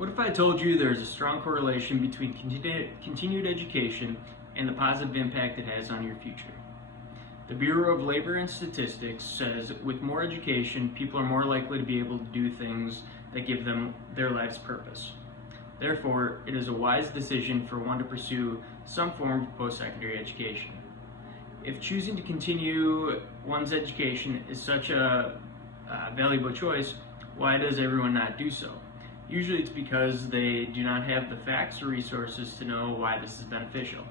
What if I told you there's a strong correlation between continued education and the positive impact it has on your future? The Bureau of Labor and Statistics says with more education, people are more likely to be able to do things that give them their life's purpose. Therefore, it is a wise decision for one to pursue some form of post-secondary education. If choosing to continue one's education is such a valuable choice, why does everyone not do so? Usually it's because they do not have the facts or resources to know why this is beneficial.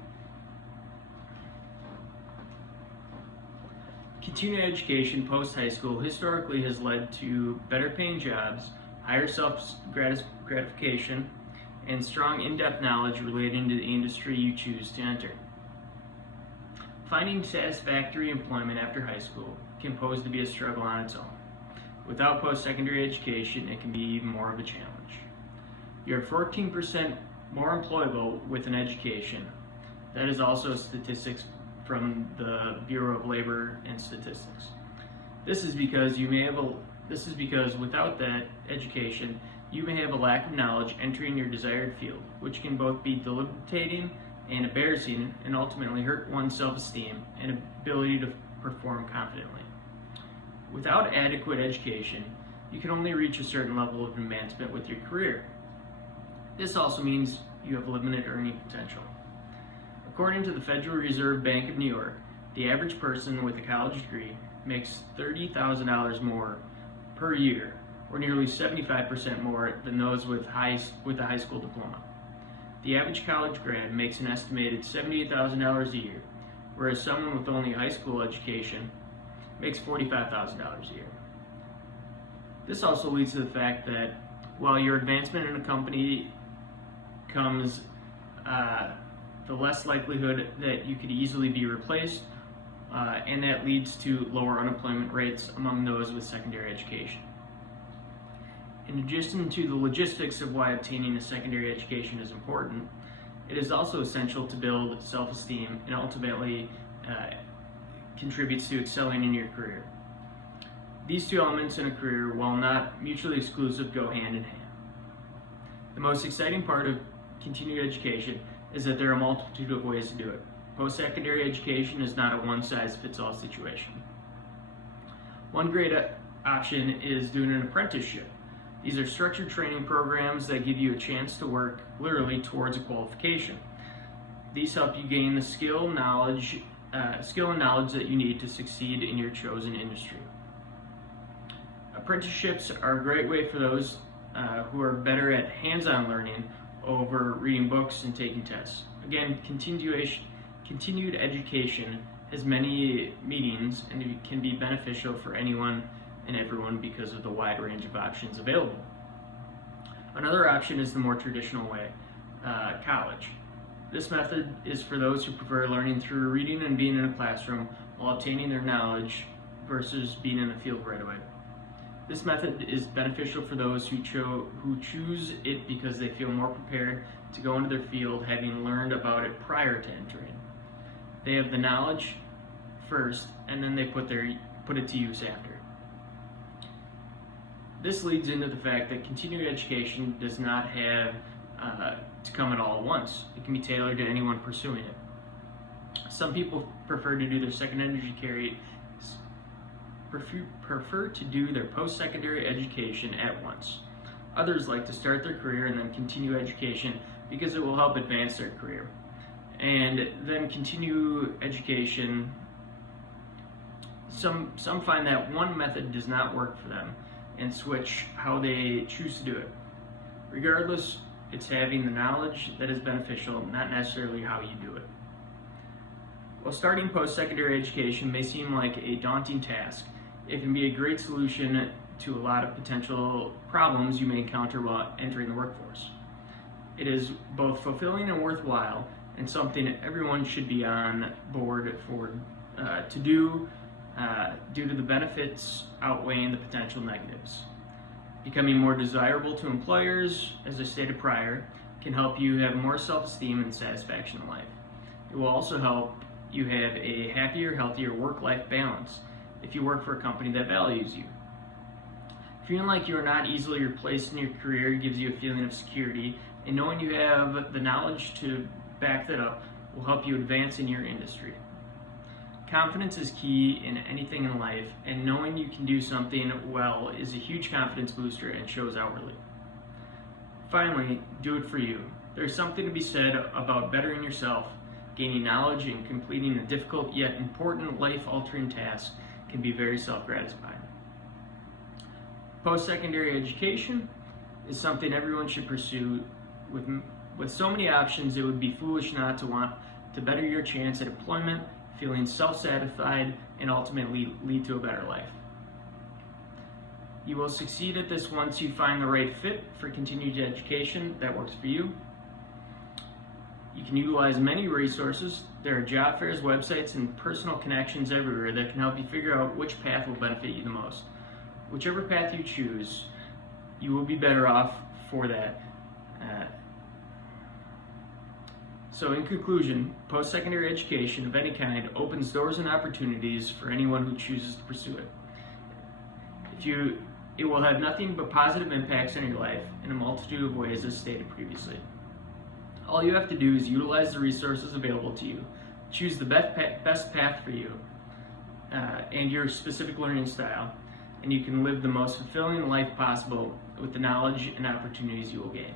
Continuing education post-high school historically has led to better paying jobs, higher self-gratification, and strong in-depth knowledge relating to the industry you choose to enter. Finding satisfactory employment after high school can pose to be a struggle on its own. Without post-secondary education, it can be even more of a challenge. You're 14% more employable with an education. That is also statistics from the Bureau of Labor and Statistics. This is because without that education, you may have a lack of knowledge entering your desired field, which can both be debilitating and embarrassing and ultimately hurt one's self-esteem and ability to perform confidently. Without adequate education, you can only reach a certain level of advancement with your career. This also means you have limited earning potential. According to the Federal Reserve Bank of New York, the average person with a college degree makes $30,000 more per year, or nearly 75% more than those with a high school diploma. The average college grad makes an estimated $78,000 a year, whereas someone with only a high school education makes $45,000 a year. This also leads to the fact that while your advancement in a company comes, the less likelihood that you could easily be replaced, and that leads to lower unemployment rates among those with secondary education. In addition to the logistics of why obtaining a secondary education is important, it is also essential to build self-esteem and ultimately contributes to excelling in your career. These two elements in a career, while not mutually exclusive, go hand in hand. The most exciting part of continuing education is that there are a multitude of ways to do it. Post-secondary education is not a one-size-fits-all situation. One great option is doing an apprenticeship. These are structured training programs that give you a chance to work literally towards a qualification. These help you gain the skill and knowledge that you need to succeed in your chosen industry. Apprenticeships are a great way for those who are better at hands-on learning over reading books and taking tests. Again, continued education has many meanings and it can be beneficial for anyone and everyone because of the wide range of options available. Another option is the more traditional way, college. This method is for those who prefer learning through reading and being in a classroom while obtaining their knowledge versus being in the field right away. This method is beneficial for those who choose it because they feel more prepared to go into their field having learned about it prior to entering. They have the knowledge first and then they put it to use after. This leads into the fact that continuing education does not have to come at all at once. It can be tailored to anyone pursuing it. Some people prefer to do their post-secondary education at once. Others like to start their career and then continue education because it will help advance their career. And then continue education. Some find that one method does not work for them and switch how they choose to do it. Regardless, it's having the knowledge that is beneficial, not necessarily how you do it. While starting post-secondary education may seem like a daunting task, it can be a great solution to a lot of potential problems you may encounter while entering the workforce. It is both fulfilling and worthwhile, and something everyone should be on board for to do due to the benefits outweighing the potential negatives. Becoming more desirable to employers, as I stated prior, can help you have more self-esteem and satisfaction in life. It will also help you have a happier, healthier work-life balance if you work for a company that values you. Feeling like you are not easily replaced in your career gives you a feeling of security, and knowing you have the knowledge to back that up will help you advance in your industry. Confidence is key in anything in life, and knowing you can do something well is a huge confidence booster and shows outwardly. Finally, do it for you. There's something to be said about bettering yourself. Gaining knowledge and completing a difficult yet important life-altering task can be very self-gratifying. Post-secondary education is something everyone should pursue. With so many options, it would be foolish not to want to better your chance at employment, feeling self-satisfied, and ultimately lead to a better life. You will succeed at this once you find the right fit for continued education that works for you. You can utilize many resources. There are job fairs, websites, and personal connections everywhere that can help you figure out which path will benefit you the most. Whichever path you choose, you will be better off for that. So in conclusion, post-secondary education of any kind opens doors and opportunities for anyone who chooses to pursue it. It will have nothing but positive impacts on your life in a multitude of ways as stated previously. All you have to do is utilize the resources available to you, choose the best path for you and your specific learning style, and you can live the most fulfilling life possible with the knowledge and opportunities you will gain.